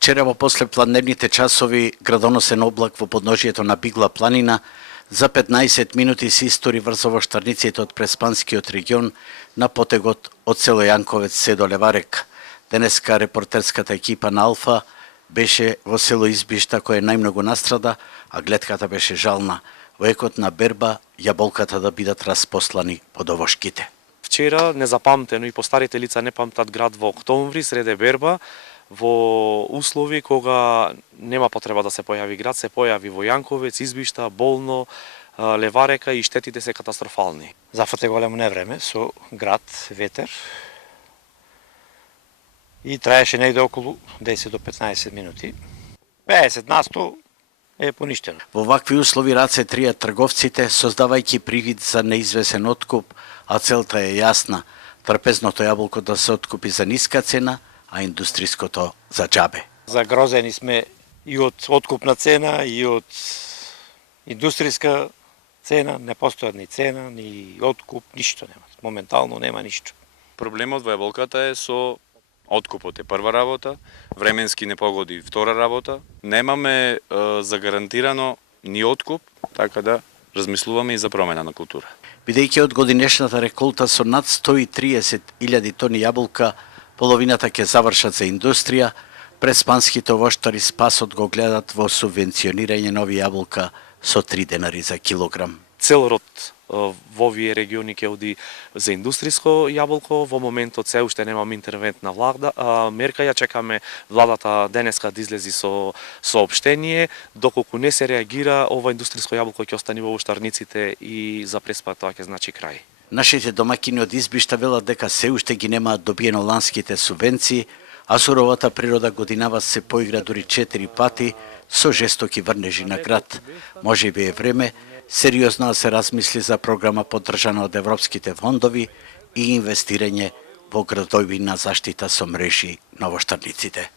Вчера во послепладневните часови градоносен облак во подножието на Бигла планина за 15 минути се истори врз овоштарниците од Преспанскиот регион на потегот од село Јанковец се до Леварек. Денеска репортерската екипа на Алфа беше во село Избишта кој најмногу настрада, а гледката беше жална. Во екот на берба јаболката да бидат распослани по довошките. Вчера незапамтено и по старите лица не памтат град во октомври среде берба, во услови кога нема потреба да се појави град, се појави во Јанковец, Избишта, Болно, Леварека и штетите се катастрофални. Зафате големо невреме со град, ветер и траеше негде околу 10 до 15 минути. 50 насто е поништено. Во вакви услови раце тријат трговците, создавајќи привид за неизвесен откуп, а целта е јасна – трпезното јаболко да се откупи за ниска цена, а индустриското за џабе. Загрозени сме и од откупна цена, и од индустријска цена, не постојат ни цена, ни откуп, ништо нема. Моментално нема ништо. Проблемот во јаболката е со откупот е прва работа, временски непогоди втора работа. Немаме загарантирано ни откуп, така да размислуваме и за промена на култура. Бидејќи од годинешната реколта со над 130.000 тони јаболка, половината ќе завршат за индустрија, преспанските овоштари спасот го гледат во субвенционирање нови јаболка со 3 денари за килограм. Цел род во овие региони ќе оди за индустријско јаболко. Во моментот се уште немам интервентна мерка, ја чекаме владата денеска да излези со соопштение. Доколку не се реагира, ова индустријско јаболко ќе остане во оштарниците и за Преспа тоа ќе значи крај. Нашите домакини од Избишта велат дека се уште ги немаат добиено ланските субвенции, а суровата природа годинава се поигра дури 4 пати со жестоки врнежи на град. Можеби е време сериозно да се размисли за програма поддржана од европските фондови и инвестирање во градовина заштита со мрежи на овоштарниците.